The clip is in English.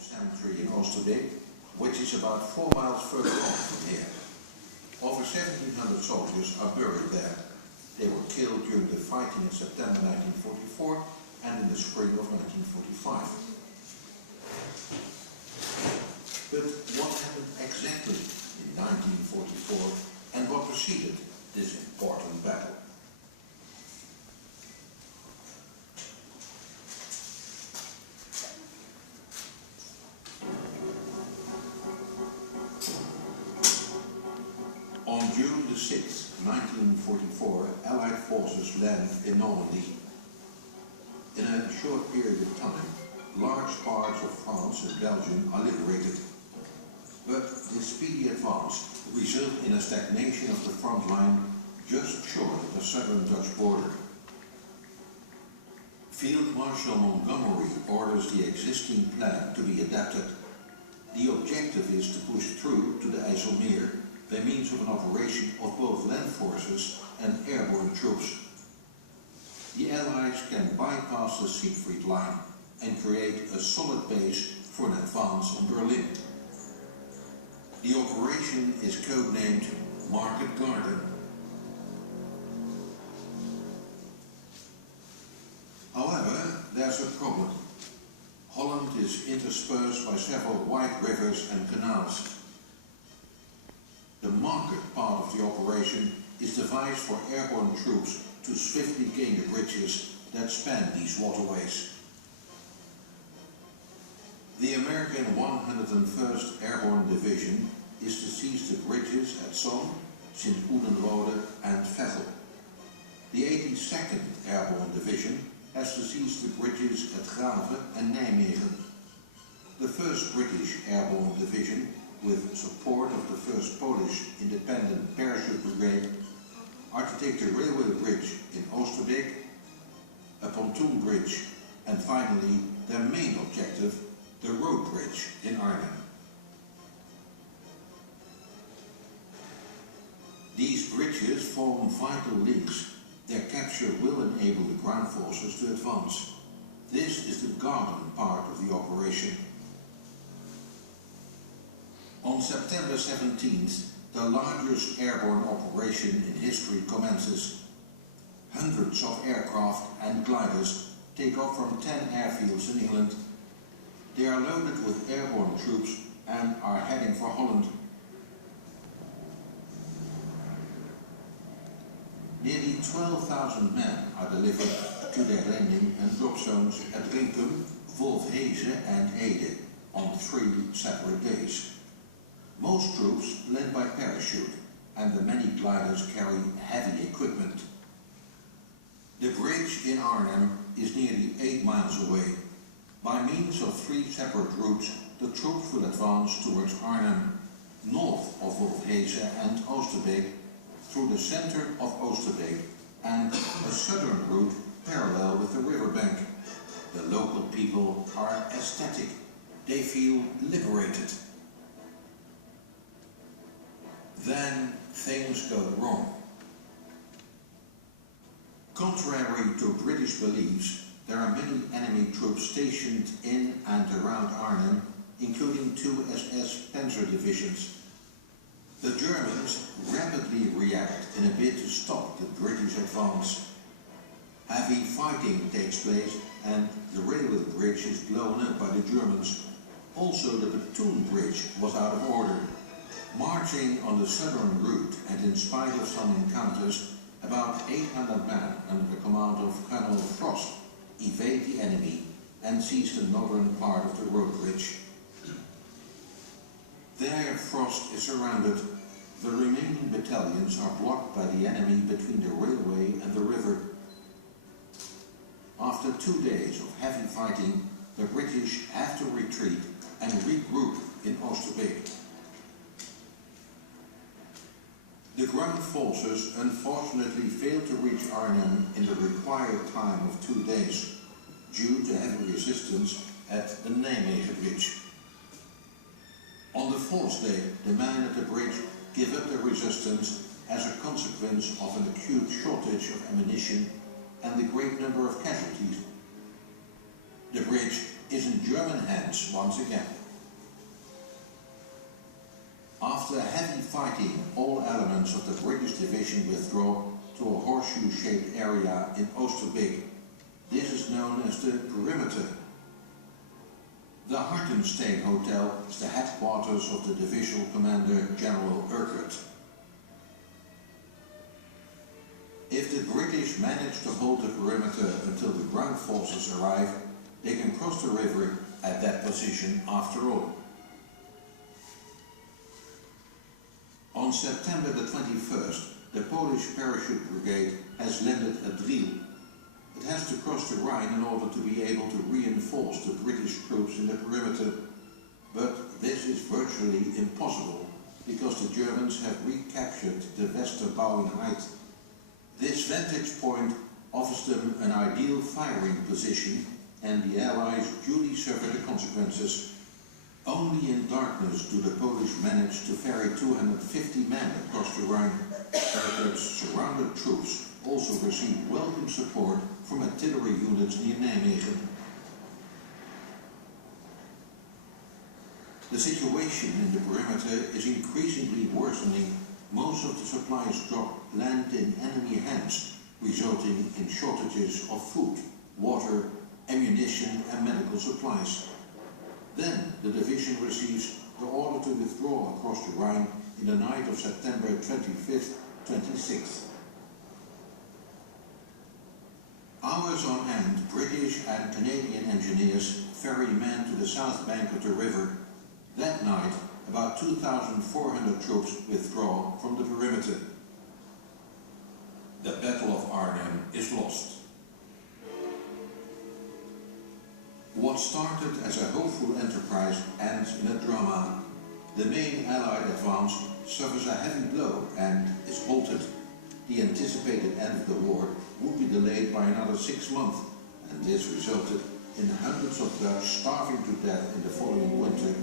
cemetery in Oosterbeek, which is about 4 miles further on from here. Over 1,700 soldiers are buried there. They were killed during the fighting in September 1944 and in the spring of 1945. But what happened exactly in 1944 and what preceded this important battle? On June the 6th, 1944, Allied forces landed in Normandy. In a short period of time, large parts of France and Belgium are liberated. But this speedy advance resulted in a stagnation of the front line just short of the southern Dutch border. Field Marshal Montgomery orders the existing plan to be adapted. The objective is to push through to the IJsselmeer by means of an operation of both land forces and airborne troops. The Allies can bypass the Siegfried Line and create a solid base for an advance on Berlin. The operation is codenamed Market Garden. However, there's a problem. Holland is interspersed by several wide rivers and canals. The market part of the operation is devised for airborne troops to swiftly gain the bridges that span these waterways. The American 101st Airborne Division is to seize the bridges at Somme, Sint-Oedenrode and Veghel. The 82nd Airborne Division has to seize the bridges at Grave and Nijmegen. The 1st British Airborne Division, with support of the 1st Polish Independent Parachute Brigade, are to take the railway bridge in Oosterbeek, a pontoon bridge, and finally their main objective, the road bridge in Arnhem. These bridges form vital links. Their capture will enable the ground forces to advance. This is the garden part of the operation. On September 17th, the largest airborne operation in history commences. Hundreds of aircraft and gliders take off from 10 airfields in England. They are loaded with airborne troops and are heading for Holland. Nearly 12,000 men are delivered to their landing and drop zones at Rinkum, Wolfheze and Ede on 3 separate days. Most troops land by parachute, and the many gliders carry heavy equipment. The bridge in Arnhem is nearly 8 miles away. By means of 3 separate routes, the troops will advance towards Arnhem, north of Wolfheze and Oosterbeek, through the center of Oosterbeek, and a southern route parallel with the riverbank. The local people are ecstatic. They feel liberated. Then things go wrong. Contrary to British beliefs, there are many enemy troops stationed in and around Arnhem, including 2 SS Panzer divisions. The Germans rapidly react in a bid to stop the British advance. Heavy fighting takes place and the railway bridge is blown up by the Germans. Also, the pontoon bridge was out of order. Marching on the southern route, and in spite of some encounters, about 800 men under the command of Colonel Frost evade the enemy and seize the northern part of the road bridge. There Frost is surrounded. The remaining battalions are blocked by the enemy between the railway and the river. After 2 days of heavy fighting, the British have to retreat and regroup in Oosterbeek. The ground forces unfortunately failed to reach Arnhem in the required time of 2 days, due to heavy resistance at the Nijmegen bridge. On the 4th day, the men at the bridge give up their resistance as a consequence of an acute shortage of ammunition and the great number of casualties. The bridge is in German hands once again. After heavy fighting, all elements of the British division withdraw to a horseshoe-shaped area in Oosterbeek. This is known as the perimeter. The Hartenstein Hotel is the headquarters of the divisional commander, General Urquhart. If the British manage to hold the perimeter until the ground forces arrive, they can cross the river at that position after all. On September the 21st, the Polish parachute brigade has landed at Driel. It has to cross the Rhine in order to be able to reinforce the British troops in the perimeter, but this is virtually impossible because the Germans have recaptured the Westerbouwenheid. This vantage point offers them an ideal firing position, and the Allies duly suffer the consequences. Only in darkness do the Polish manage to ferry 250 men across the Rhine. Urquhart's surrounded troops also receive welcome support from artillery units near Nijmegen. The situation in the perimeter is increasingly worsening. Most of the supplies land in enemy hands, resulting in shortages of food, water, ammunition and medical supplies. Then the division receives the order to withdraw across the Rhine in the night of September 25th, 26th. Hours on end, British and Canadian engineers ferry men to the south bank of the river. That night, about 2,400 troops withdraw from the perimeter. The Battle of Arnhem is lost. What started as a hopeful enterprise ends in a drama. The main Allied advance suffers a heavy blow and is halted. The anticipated end of the war would be delayed by another 6 months, and this resulted in hundreds of Dutch starving to death in the following winter